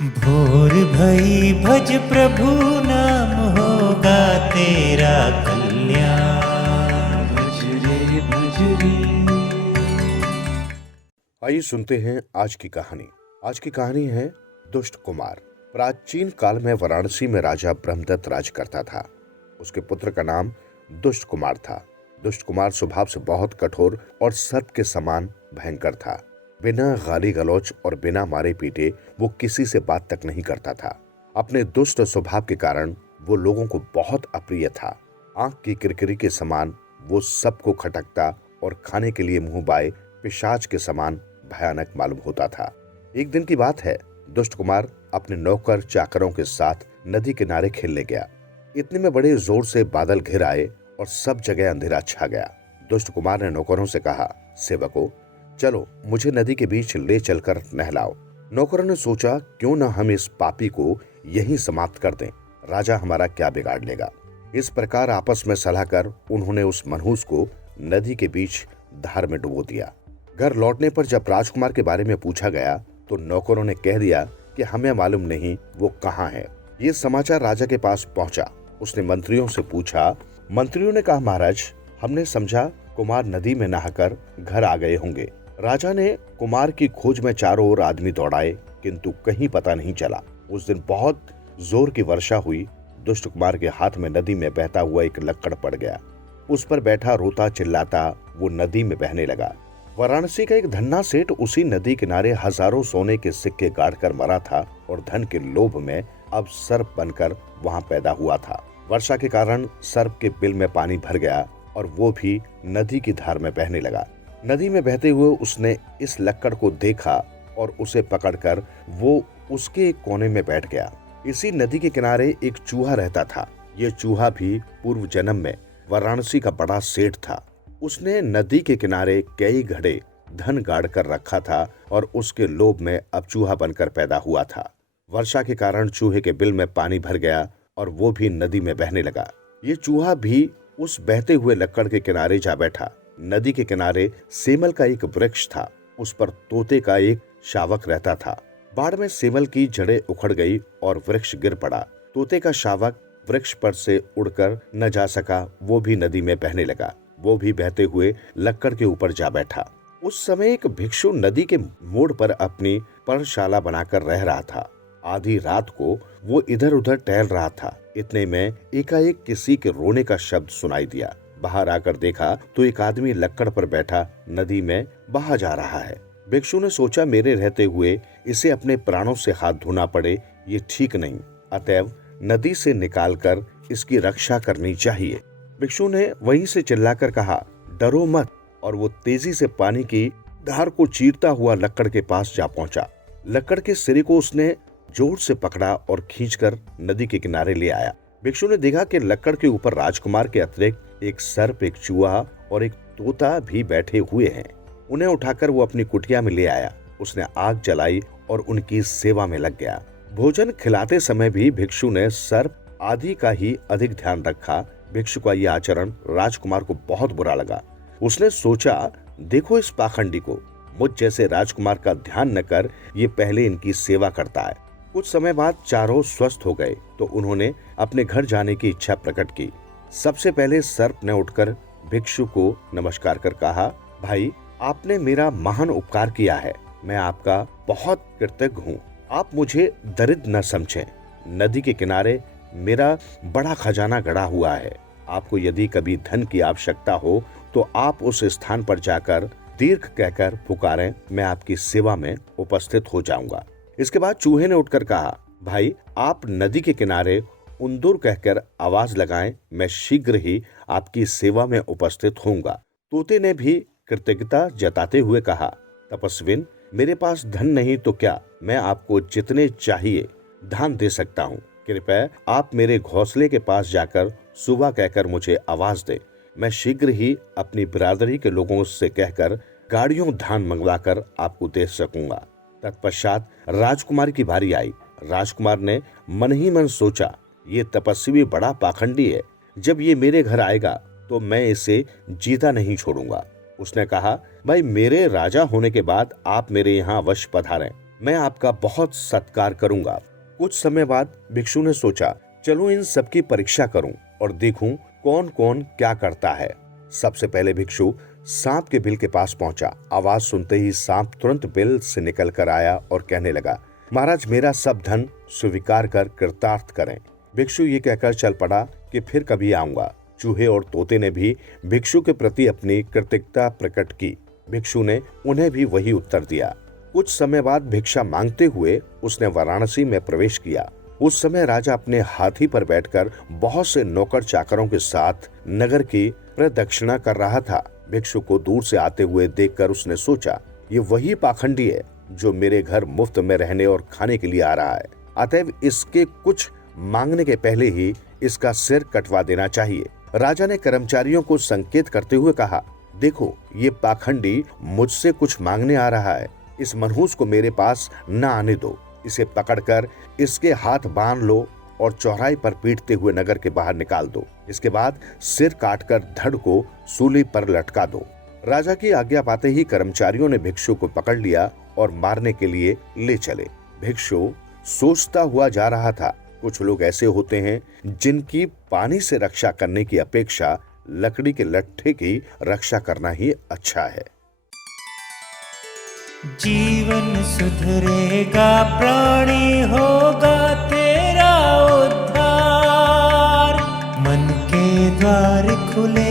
भोर भई भज प्रभु नाम होगा तेरा कल्याण। भज रे भज रे। आइए सुनते हैं आज की कहानी। आज की कहानी है दुष्ट कुमार। प्राचीन काल में वाराणसी में राजा ब्रह्मदत्त राज करता था। उसके पुत्र का नाम दुष्ट कुमार था। दुष्ट कुमार स्वभाव से बहुत कठोर और सर्प के समान भयंकर था। बिना गाली गलौच और बिना मारे पीटे वो किसी से बात तक नहीं करता था। अपने दुष्ट स्वभाव के कारण वो लोगों को बहुत अप्रिय था। आंख की किरकिरी के समान वो सबको खटकता और खाने के लिए मुंह बाए पिशाच के समान भयानक मालूम होता था। एक दिन की बात है, दुष्ट कुमार अपने नौकर चाकरों के साथ नदी किनारे खेलने गया। इतने में बड़े जोर से बादल घिर आए और सब जगह अंधेरा छा गया। दुष्ट कुमार ने नौकरों से कहा, सेवकों, चलो मुझे नदी के बीच ले चलकर नहलाओ। नौकरों ने सोचा, क्यों न हम इस पापी को यहीं समाप्त कर दें, राजा हमारा क्या बिगाड़ लेगा। इस प्रकार आपस में सलाह कर उन्होंने उस मनहूस को नदी के बीच धार में डुबो दिया। घर लौटने पर जब राजकुमार के बारे में पूछा गया तो नौकरों ने कह दिया कि हमें मालूम नहीं वो कहाँ है। ये समाचार राजा के पास पहुंचा। उसने मंत्रियों से पूछा। मंत्रियों ने कहा, महाराज, हमने समझा कुमार नदी में नहाकर घर आ गए होंगे। राजा ने कुमार की खोज में चारों ओर आदमी दौड़ाए, किंतु कहीं पता नहीं चला। उस दिन बहुत जोर की वर्षा हुई। दुष्ट कुमार के हाथ में नदी में बहता हुआ एक लक्कड़ पड़ गया। उस पर बैठा रोता चिल्लाता वो नदी में बहने लगा। वाराणसी का एक धन्ना सेठ उसी नदी किनारे हजारों सोने के सिक्के गाड़ कर मरा था और धन के लोभ में अब सर्प बनकर वहां पैदा हुआ था। वर्षा के कारण सर्प के बिल में पानी भर गया और वो भी नदी की धार में बहने लगा। नदी में बहते हुए उसने इस लक्कड़ को देखा और उसे पकड़कर वो उसके एक कोने में बैठ गया। इसी नदी के किनारे एक चूहा रहता था। ये चूहा भी पूर्व जन्म में वाराणसी का बड़ा सेठ था। उसने नदी के किनारे कई घड़े धन गाड़ कर रखा था और उसके लोभ में अब चूहा बनकर पैदा हुआ था। वर्षा के कारण चूहे के बिल में पानी भर गया और वो भी नदी में बहने लगा। ये चूहा भी उस बहते हुए लक्कड़ के किनारे जा बैठा। नदी के किनारे सेमल का एक वृक्ष था। उस पर तोते का एक शावक रहता था। बाढ़ में सेमल की जड़ें उखड़ गई और वृक्ष गिर पड़ा। तोते का शावक वृक्ष पर से उड़कर न जा सका, वो भी नदी में बहने लगा। वो भी बहते हुए लक्कड़ के ऊपर जा बैठा। उस समय एक भिक्षु नदी के मोड़ पर अपनी पर्णशाला बनाकर रह रहा था। आधी रात को वो इधर उधर टहल रहा था। इतने में एकाएक किसी के रोने का शब्द सुनाई दिया। बाहर आकर देखा तो एक आदमी लक्कड़ पर बैठा नदी में बहा जा रहा है। भिक्षु ने सोचा, मेरे रहते हुए इसे अपने प्राणों से हाथ धोना पड़े, ये ठीक नहीं। अतएव नदी से निकालकर इसकी रक्षा करनी चाहिए। भिक्षु ने वहीं से चिल्लाकर कहा, डरो मत, और वो तेजी से पानी की धार को चीरता हुआ लक्कड़ के पास जा पहुंचा। लक्कड़ के सिरे को उसने जोर से पकड़ा और खींचकर नदी के किनारे ले आया। भिक्षु ने देखा कि लक्कड़ के ऊपर राजकुमार के अतिरिक्त एक सर्प, एक चूहा और एक तोता भी बैठे हुए हैं। उन्हें उठाकर वो अपनी कुटिया में ले आया। उसने आग जलाई और उनकी सेवा में लग गया। भोजन खिलाते समय भी भिक्षु ने सर्प आदि का ही अधिक ध्यान रखा। भिक्षु का यह आचरण राजकुमार को बहुत बुरा लगा। उसने सोचा, देखो इस पाखंडी को, मुझ जैसे राजकुमार का ध्यान न कर ये पहले इनकी सेवा करता है। कुछ समय बाद चारों स्वस्थ हो गए तो उन्होंने अपने घर जाने की इच्छा प्रकट की। सबसे पहले सर्प ने उठकर भिक्षु को नमस्कार कर कहा, भाई, आपने मेरा महान उपकार किया है। मैं आपका बहुत कृतज्ञ हूँ। आप मुझे दरिद्र न समझें। नदी के किनारे मेरा बड़ा खजाना गड़ा हुआ है। आपको यदि कभी धन की आवश्यकता हो तो आप उस स्थान पर जाकर दीर्घ कहकर पुकारें, मैं आपकी सेवा में उपस्थित हो जाऊंगा। इसके बाद चूहे ने उठकर कहा, भाई, आप नदी के किनारे उंदूर कहकर आवाज लगाएं, मैं शीघ्र ही आपकी सेवा में उपस्थित होऊंगा। तोते ने भी कृतज्ञता जताते हुए कहा, तपस्विन, मेरे पास धन नहीं तो क्या, मैं आपको जितने चाहिए दान दे सकता हूँ। कृपया आप मेरे घोंसले के पास जाकर सुबह कहकर मुझे आवाज दे। मैं शीघ्र ही अपनी बिरादरी के लोगों से कहकर गाड़ियों धान मंगवाकर आपको दे सकूंगा। तत्पश्चात राजकुमार की बारी आई। राजकुमार ने मन ही मन सोचा, ये तपस्वी बड़ा पाखंडी है। जब ये मेरे घर आएगा तो मैं इसे जीता नहीं छोड़ूंगा। उसने कहा, भाई, मेरे राजा होने के बाद आप मेरे यहाँ अवश्य पधारें। मैं आपका बहुत सत्कार करूंगा। कुछ समय बाद भिक्षु ने सोचा, चलो इन सबकी परीक्षा करूं और देखूं कौन कौन क्या करता है। सबसे पहले भिक्षु सांप के बिल के पास पहुंचा। आवाज सुनते ही सांप तुरंत बिल से निकल कर आया और कहने लगा, महाराज मेरा सब धन स्वीकार कर कृतार्थ करें। भिक्षु ये कहकर चल पड़ा कि फिर कभी आऊंगा। चूहे और तोते ने भी भिक्षु के प्रति अपनी कृतज्ञता प्रकट की। भिक्षु ने उन्हें भी वही उत्तर दिया। कुछ समय बाद भिक्षा मांगते हुए उसने वाराणसी में प्रवेश किया। उस समय राजा अपने हाथी पर बैठकर बहुत से नौकर चाकरों के साथ नगर की प्रदक्षिणा कर रहा था। भिक्षु को दूर से आते हुए देखकर उसने सोचा, ये वही पाखंडी है जो मेरे घर मुफ्त में रहने और खाने के लिए आ रहा है। अतएव इसके कुछ मांगने के पहले ही इसका सिर कटवा देना चाहिए। राजा ने कर्मचारियों को संकेत करते हुए कहा, देखो ये पाखंडी मुझसे कुछ मांगने आ रहा है। इस मनहूस को मेरे पास न आने दो। इसे पकड़कर इसके हाथ बांध लो और चौराहे पर पीटते हुए नगर के बाहर निकाल दो। इसके बाद सिर काटकर धड़ को सूली पर लटका दो। राजा की आज्ञा पाते ही कर्मचारियों ने भिक्षु को पकड़ लिया और मारने के लिए ले चले। भिक्षु सोचता हुआ जा रहा था, कुछ लोग ऐसे होते हैं जिनकी पानी से रक्षा करने की अपेक्षा लकड़ी के लट्ठे की रक्षा करना ही अच्छा है। जीवन सुधरेगा, प्राणी होगा तेरा उद्धार। मन के द्वार खुले